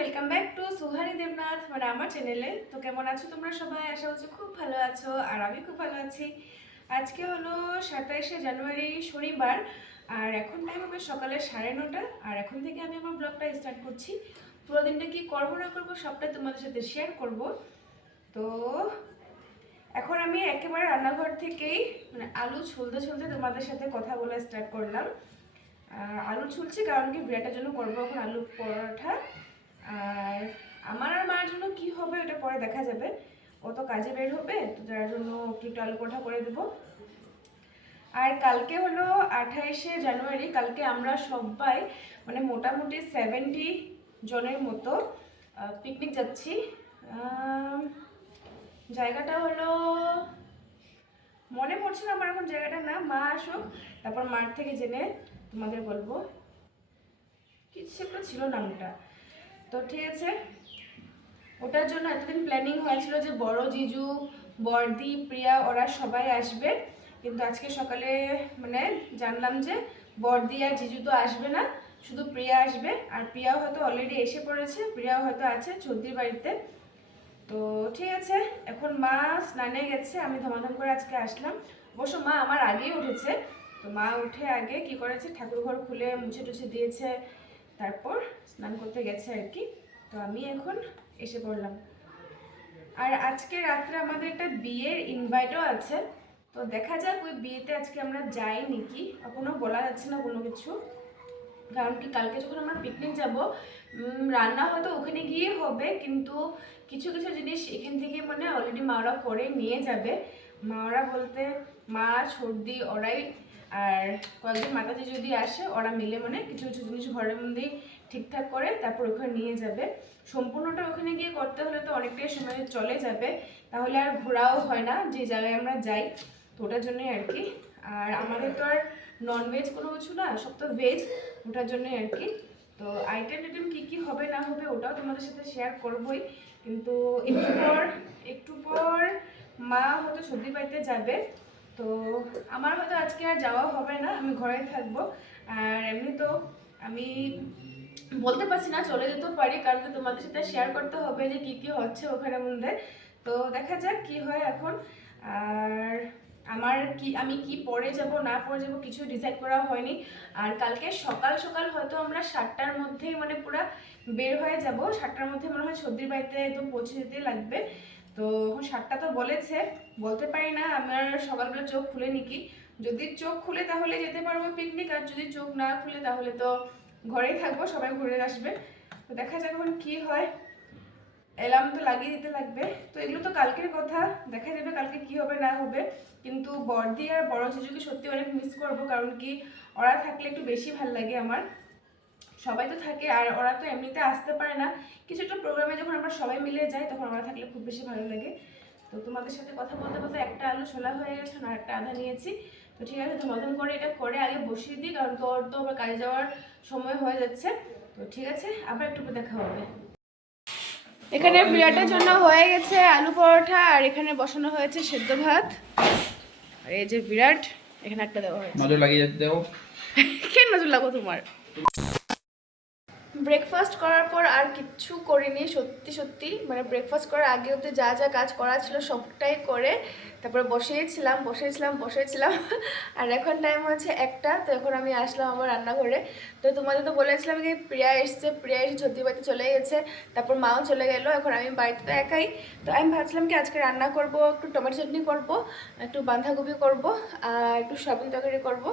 Welcome back to Suhani Debnath মানে আমার চ্যানেলে তো কেমন আছো তোমরা সবাই? আশা হচ্ছে খুব ভালো আছো, আর আমি খুব ভালো আছি। আজকে হলো সাতাইশে জানুয়ারি শনিবার, আর এখন টাইম হবে সকালে সাড়ে নটা। আর এখন থেকে আমি আমার ব্লগটা স্টার্ট করছি। পুরো দিনটা কি করব, না করব, সবটা তোমাদের সাথে শেয়ার করব। তো এখন আমি একেবারে রান্নাঘর থেকেই মানে আলু ছুলতে ছুলতে তোমাদের সাথে কথা বলা স্টার্ট করলাম। আলু ছুলছি কারণ কি বিরাটের জন্য করব এখন আলু পরোটা। আর আমার আর মায়ের জন্য কি হবে ওটা পরে দেখা যাবে। ও তো কাজে বের হবে, তো যার জন্য একটু আলু কোঠা করে দেবো। আর কালকে হলো আঠাইশে জানুয়ারি, কালকে আমরা সবাই মানে মোটামুটি সেভেন্টি জনের মতো পিকনিক যাচ্ছি। জায়গাটা হলো, মনে পড়ছে না আমার এখন জায়গাটা না, মা আসুক, তারপর মার থেকে জেনে তোমাদের বলব। কিছু একটা ছিল নামটা। তো ঠিক আছে। ওটার জন্য এতদিন প্ল্যানিং হয়েছিল যে বড় জিজু, বর্দি, প্রিয়া ওরা সবাই আসবে। কিন্তু আজকে সকালে মানে জানলাম যে বর্দি আর জিজু তো আসবে না, শুধু প্রিয়া আসবে। আর প্রিয়াও হয়তো অলরেডি এসে পড়েছে, প্রিয়াও হয়তো আছে চৌধুরীর বাড়িতে। তো ঠিক আছে, এখন মা স্নানে গেছে, আমি ধমাধম করে আজকে আসলাম। অবশ্য মা আমার আগেই উঠেছে। তো মা উঠে আগে কি করেছে ঠাকুর ঘর খুলে মুছে টুছে দিয়েছে তারপর স্নান করতে গেছে আর কি। তো আমি এখন এসে পড়লাম। আর আজকে রাত্রে আমাদের একটা বিয়ের ইনভাইটও আছে। তো দেখা যাক ওই বিয়েতে আজকে আমরা যাই নাকি। এখনও বলা যাচ্ছে না কোনো কিছু। কারণ কি কালকে যখন আমরা পিকনিক যাব রান্না হয়তো ওখানে গিয়ে হবে, কিন্তু কিছু কিছু জিনিস এখান থেকে মানে অলরেডি মাওরা করে নিয়ে যাবে। মাওরা বলতে মা, সর্দি, ওরাই আর কয়েকজন মাতাজি যদি আসে, ওরা মিলে মানে কিছু কিছু জিনিস ঘরের মধ্যেই ঠিকঠাক করে, তারপর ওখানে নিয়ে যাবে। সম্পূর্ণটা ওখানে গিয়ে করতে হলে তো অনেকটাই সময় চলে যাবে। তাহলে আর ঘোরাও হয় না, যে জায়গায় আমরা যাই, তো ওটার জন্যই আর কি। আর আমাদের তো আর ননভেজ কোনো কিছু না, সব তো ভেজ ওটার জন্যই আর কি। তো আইটেম টাইটেম কী কী হবে না হবে ওটাও তোমাদের সাথে শেয়ার করবই। কিন্তু একটু পর একটু পর মা হয়তো সর্দি বাড়িতে যাবে। তো আমার হয়তো আজকে আর যাওয়া হবে না, আমি ঘরে থাকব। আর এমনি তো আমি বলতে পারছি না, চলে যেতেও পারি, কারণ তোমাদের সাথে শেয়ার করতে হবে যে কি কি হচ্ছে ওখানের মধ্যে। তো দেখা যাক কি হয় এখন। আর আমার কি, আমি কি পরে যাব, না পরে যাব কিছু ডিসাইড করা হয়নি। আর কালকে সকাল সকাল হয়তো আমরা সাতটার মধ্যেই মানে পুরো বের হয়ে যাব। সাতটার মধ্যে মনে হয় সর্দির বাড়িতে একদম পৌঁছে যেতে লাগবে। তো সাতটা তো বলেছে, বলতে পারি না আমার সকালবেলা চোখ খুলে নিকি যদি চোখ খুলে তাহলে যেতে পারব পিকনিক আর যদি চোখ না খুলে তাহলে তো ঘরেই থাকব, সবাই ঘুরে আসবে। তো দেখা যাক এখন কী হয়। অ্যালার্ম তো লাগিয়ে দিতে লাগবে। তো এগুলো তো কালকের কথা, দেখা যাবে কালকে কি হবে না হবে। কিন্তু বর্দি আর বড় জিজুকে সত্যি অনেক মিস করব, কারণ কি ওরা থাকলে একটু বেশি ভালো লাগে আমার। সবাই তো থাকে আর ওরা তো এমনিতে আসতে পারে না। কিছু একটা প্রোগ্রামে যখন আমরা সবাই মিলে যাই তখন ওরা থাকলে খুব বেশি ভালো লাগে। তো তোমাদের সাথে কথা বলতে বলতে একটা আলু ছোলা হয়ে গেছে আর একটা আধা নিয়েছি। তো ঠিক আছে ধমাধম করে এটা করে আগে বসিয়ে দিই কারণ তোর তো আবার কাজে যাওয়ার সময় হয়ে যাচ্ছে। তো ঠিক আছে আবার একটু দেখা হবে। এখানে বিরাটের জন্য হয়ে। গেছে আলু পরোটা আর এখানে বসানো হয়েছে সেদ্ধ ভাত। আর এই যে বিরাট এখানে একটা দেওয়া হয়েছে। নজর লাগিয়ে দেবো। কেন নজর লাগবো তোমার? ব্রেকফাস্ট করার পর আর কিচ্ছু করিনি, সত্যি সত্যি। মানে ব্রেকফাস্ট করার আগে অব্দি যা যা কাজ করা ছিল সবটাই করে তারপরে বসিয়েছিলাম বসিয়েছিলাম বসিয়েছিলাম। আর এখন টাইম হচ্ছে একটা, তো এখন আমি আসলাম আমার রান্নাঘরে। তো তোমাদের তো বলেছিলাম কি, প্রিয়া এসছে, প্রিয়া এসে সত্যি বাড়িতে চলে গেছে, তারপর মাও চলে গেল, এখন আমি বাড়িতে তো একাই। তো আমি ভাবছিলাম কি, আজকে রান্না করব, একটু টমেটো চাটনি করব, একটু বাঁধাকপি করব, আর একটু সয়াবিন তরকারি করব,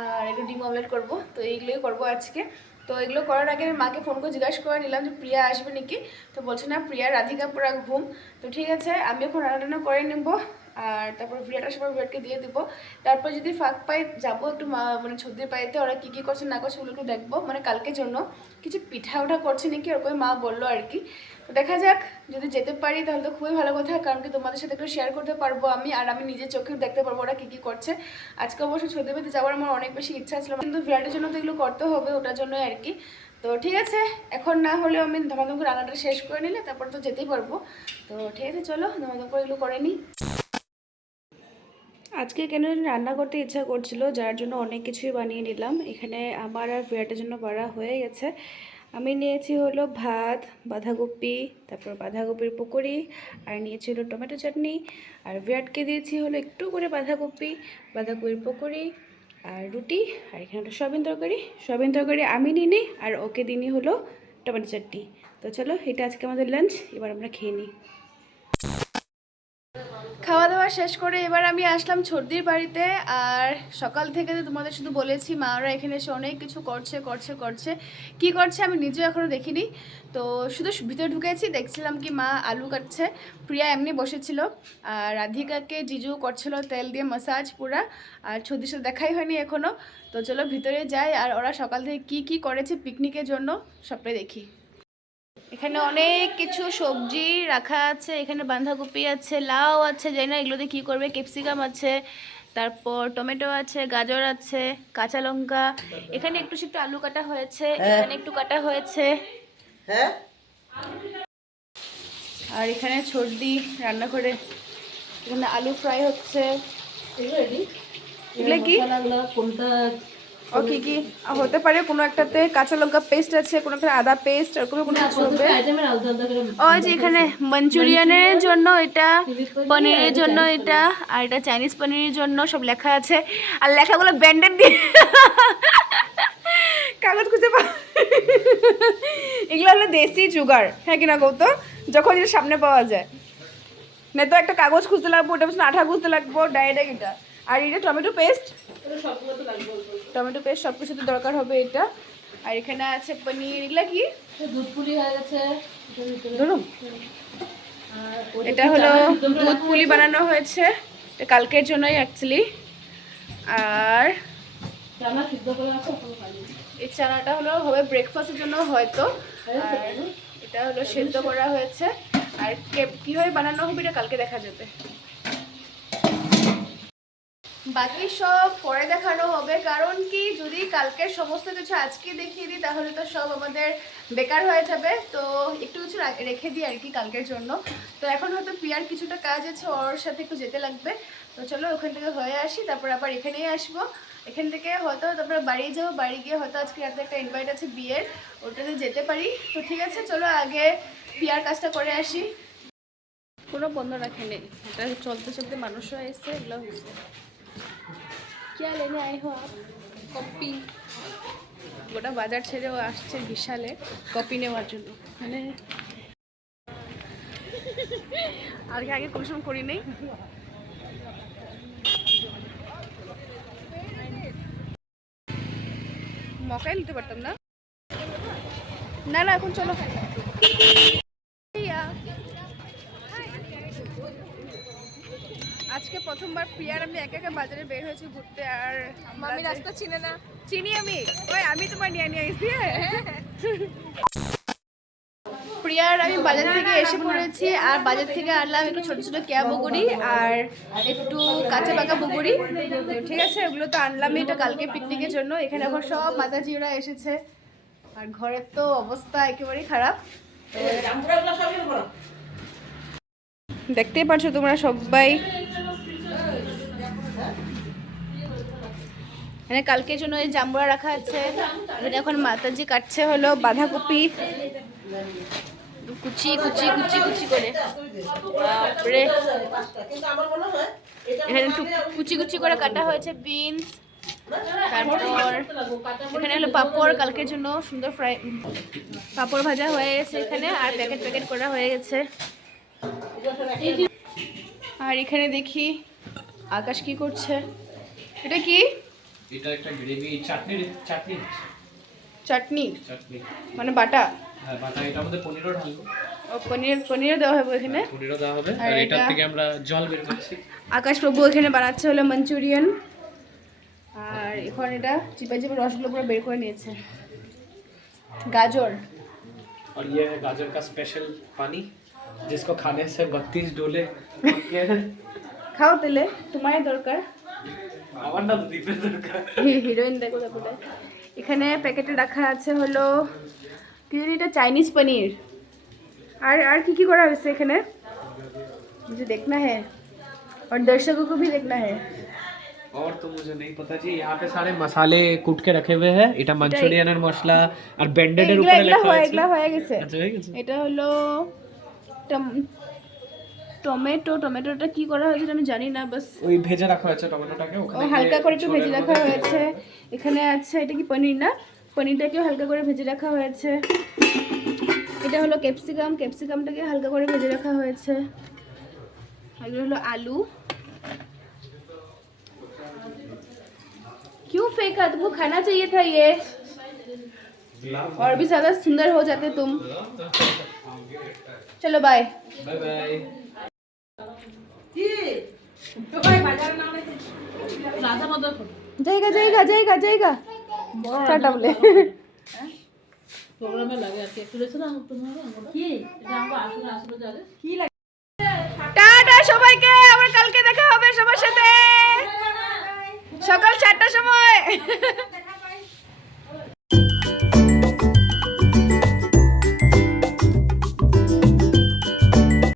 আর একটু ডিম অমলেট করব, তো এইগুলোই করব আজকে। তো এগুলো করার আগে আমি মাকে ফোন করে জিজ্ঞাসা করে নিলাম যে প্রিয়া আসবে নাকি? তো বলছে, না, প্রিয়া, রাধিকা পুরা ঘুম। তো ঠিক আছে, আমি এখন রান্না করে নেব। আর তারপর বিরাট সবার বিরাটকে দিয়ে দিব। তারপর যদি ফাঁক পাই যাব একটু মানে ছদ্রির পাইতে ওরা কী কী করছে না করছে ওগুলো একটু দেখব। মানে কালকের জন্য কিছু পিঠা ওঠা করছে নাকি ওরকম মা বলল আর কি। তো দেখা যাক, যদি যেতে পারি তাহলে তো খুবই ভালো কথা, কারণ কি তোমাদের সাথে একটু শেয়ার করতে পারব আমি, আর আমি নিজের চোখেও দেখতে পারব ওরা কী কী করছে। আজকে অবশ্য ছদ্রি পেতে যাওয়ার আমার অনেক বেশি ইচ্ছা ছিল, কিন্তু বিরাটের জন্য তো এগুলো করতে হবে ওটার জন্যই আর কি। তো ঠিক আছে, এখন না হলেও আমি ধমাধম করে রান্নাটা শেষ করে নিলে তারপর তো যেতেই পারব। তো ঠিক আছে, চলো ধমাধম করে এগুলো করে নিই। আজকে কেন রান্না করতে ইচ্ছা করছিল, যার জন্য অনেক কিছুই বানিয়ে নিলাম। এখানে আমার আর বিরাটের জন্য বাড়া হয়ে গেছে। আমি নিয়েছি হলো ভাত, বাঁধাকপি, তারপর বাঁধাকপির পকোড়ি, আর নিয়েছি হলো টমেটো চাটনি, আর বিরাটকে দিয়েছি হলো একটু করে বাঁধাকপি, বাঁধাকপির পকোড়ি, আর রুটি, আর এখানে হলো সয়াবিন তরকারি। সয়াবিন তরকারি আমি নিই আর ওকে দিনই হলো টমেটো চাটনি। তো চলো, এটা আজকে আমাদের লাঞ্চ এবার আমরা খেয়ে নিই। খাওয়া শেষ করে এবার আমি আসলাম ছর্দির বাড়িতে। আর সকাল থেকে তো তোমাদের শুধু বলেছি, মারা এখানে এসে অনেক কিছু করছে করছে করছে। কি করছে আমি নিজেও এখনও দেখিনি। তো শুধু ভিতরে ঢুকেছি, দেখছিলাম কি মা আলু কাটছে। প্রিয়া এমনি বসেছিল। আর রাধিকাকে জিজু করছিল তেল দিয়ে মাসাজ পুরা। আর ছর্দির সাথে দেখাই হয়নি এখনও তো চলো ভিতরে যাই। আর ওরা সকাল থেকে কি কি করেছে পিকনিকের জন্য, সবটাই দেখি। এখানে অনেক কিছু সবজি রাখা আছে এখানে বাঁধাকপি আছে লাউ আছে জানি না এগুলোতে কী করবে ক্যাপসিকাম আছে তারপর টমেটো আছে গাজর আছে কাঁচা লঙ্কা এখানে একটু একটু আলু কাটা হয়েছে এখানে একটু কাটা হয়েছে। হ্যাঁ। আর এখানে সর্দি রান্না করে এখানে আলু ফ্রাই হচ্ছে। এগুলো কি? কোনটা ও কি কি? হতে পারে কোনো একটাতে কাঁচা লঙ্কা পেস্ট আছে কোনো একটা আদা পেস্ট এরকম কোনো কিছু হবে ওই যে এখানে মাঞ্চুরিয়ানের জন্য এটা পনিরের জন্য এটা আর এটা চাইনিজ পনিরের জন্য সব লেখা আছে। আর লেখাগুলো ব্যান্ডেড দিয়ে কাগজ খুঁজে পা এগুলো হলো দেশি জুগার হ্যাঁ কিনা গৌতম? যখন সামনে পাওয়া যায়। না তো একটা কাগজ খুঁজতে লাগবো ওটা আঠা খুঁজতে লাগবো ডাইরেক্ট এটা। আর এটা টমেটো পেস্ট। টমেটো পেস্ট সব কিছুতে দরকার হবে এটা। আর এখানে আছে পনির এগুলা কি? দুধ হয়ে গেছে। ধরুন। এটা হলো দুধ পুলি বানানো হয়েছে। এটা কালকের জন্যই অ্যাকচুয়ালি আর এই চানাটা হলো হবে ব্রেকফাস্টের জন্য হয়তো। আর এটা হলো সেদ্ধ করা হয়েছে। আর কে- কীভাবে বানানো হবে এটা কালকে দেখা যাবে। বাকি সব পরে দেখানো হবে, কারণ কি যদি কালকের সমস্ত কিছু আজকে দেখিয়ে দিই, তাহলে তো সব আমাদের বেকার হয়ে যাবে। তো একটু কিছু রেখে দিই আর কি কালকের জন্য। তো এখন হয়তো পিয়ার কিছুটা কাজ আছে, ওর সাথে একটু যেতে লাগবে। তো চলো ওখান থেকে হয়ে আসি, তারপর আবার এখানেই আসব। এখান থেকে হয়তো তারপরে বাড়ি যাব, বাড়ি গিয়ে হয়তো আজকে রাতে একটা ইনভাইট আছে বিয়ের, ওটাতে যেতে পারি। তো ঠিক আছে, চলো আগে পিয়ার কাজটা করে আসি। কোনো বন্ধ রাখে নেই এটা চলতে চলতে মানুষও এসছে, এগুলো হচ্ছে क्या लेने आए हो आप কপি গোটা বাজার ছেড়েও আসছে বিশালে কপি নেওয়ার জন্য মানে আগে আগে পরিশ্রম করি নেই মকাই নিতে পারতাম না না না এখন চলো আজকে প্রথমবার প্রিয়ার আমি একা একা বাজারে বের হয়েছি ঘুরতে আর মামি রাস্তা চিনে না। চিনি আমি? ওই আমি তোমার নিয়ে নিয়ে আইছি প্রিয়ার আমি বাজার থেকে এসে পড়েছি আর বাজার থেকে আনলাম একটু ছোট ছোট ক্যা বগুড়ি আর একটু কাঁচা পাকা বগুড়ি। ঠিক আছে ওগুলো তো আনলামই এটা কালকে পিকনিকের জন্য। এখানে এখন সব মাতাজিরা এসেছে। আর ঘরের তো অবস্থা একেবারেই খারাপ। দেখতেই পাচ্ছ তোমরা সবাই এখানে কালকের জন্য এই জাম্বুরা রাখা আছে। এখানে মাতাজি কাটছে হলো বাঁধাকপি। কুচি কুচি কুচি কুচি করে। বাপরে। এখানে একটু কুচি কুচি করে কাটা হয়েছে বিনস। তারপর এখানে হলো পাপড়, কালকের জন্য সুন্দর ফ্রাই, পাপড় ভাজা হয়ে গেছে এখানে, আর প্যাকেট প্যাকেট করা হয়ে গেছে। আর এখানে দেখি আকাশ কি করছে। এটা কি? এটা একটা গ্রেভি চাটনির চাটনি হচ্ছে। চাটনি চাটনি মানে বাটা হ্যাঁ বাটা এটার মধ্যে পনিরও ঢালবো ও পনির পনিরও দেওয়া হবে এখানে পনিরও দেওয়া হবে আর আর এটার এটা- থেকে আমরা জল বের করছি আকাশ প্রভু এখানে বানাচ্ছে হলো মাঞ্চুরিয়ান আর এখন এটা চিপা চিপা রসগুলো পুরো বের করে নিয়েছে গাজর और ये है गाजर का स्पेशल पानी जिसको खाने से बत्तीस डोले पक्के हैं। খাও তেলে তোমারই দরকার আমার না তো দিবে দরকার হিরোইন দেখো তারপরে এখানে প্যাকেটে রাখা আছে হলো কি জানি এটা চাইনিজ পনির আর আর কি কি করা হয়েছে এখানে मुझे देखना है और दर्शकों को भी देखना है और तो मुझे नहीं पता जी यहाँ पे सारे मसाले कूट के रखे हुए हैं এটা মাঞ্চুরিয়ানের মশলা আর ব্যান্ডেডের এগুলা উপরে এগুলা লেখা হয়ে আছে এগুলা হয়ে গেছে আচ্ছা হয়ে গেছে এটা হলো টম- টমেটো টমেটোটা কি করা হয়েছে আমি জানি না বাস ওই ভেজে রাখা হয়েছে টমেটোটাকে ও ওখানে হালকা করে একটু ঝোলের ভেজে রাখা মধ্যে হয়েছে এখানে আছে এটা কি পনির না পনিরটাকেও হালকা করে ভেজে রাখা হয়েছে এটা হলো ক্যাপসিকাম ক্যাপসিকামটাকে হালকা করে ভেজে রাখা হয়েছে এগুলো হলো আলু क्यों फेंका तुमको खाना चाहिए था ये और भी ज्यादा सुंदर हो जाते तुम चलो बाय बाय बाय জায়গা জায়গা জায়গা জায়গা। টাটা বলে। প্রোগ্রামে লাগে আর কি। একটু না তোমার। কি? এটা আমরা আসলে আসলে যাবে। কি